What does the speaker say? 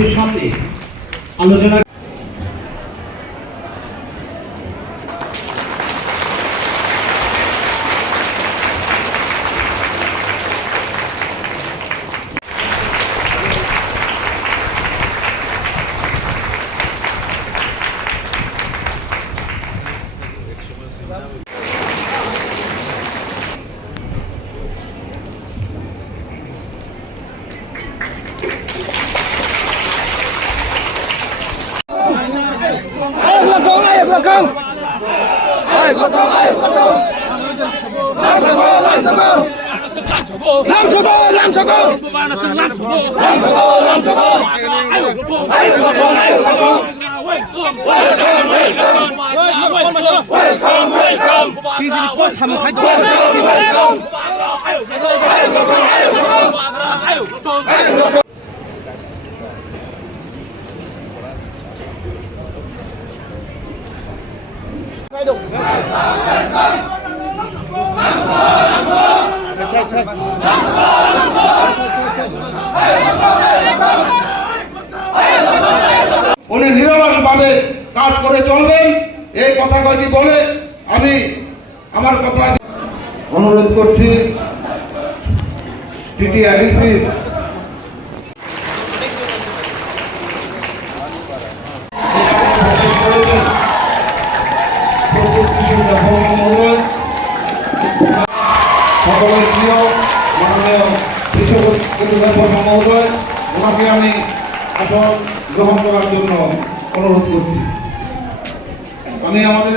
আপনাদের সামনে আলোচনা উনি নিরলসভাবে কাজ করে চলবেন এই কথা কয়টি বলে আমি আমার কথা অনুরোধ করছি টিটিআরডিসি সকলের প্রিয় মাননীয় শিক্ষক মহোদয়, ওনাকে আমি আসন গ্রহণ করার জন্য অনুরোধ করছি। আমি আমাদের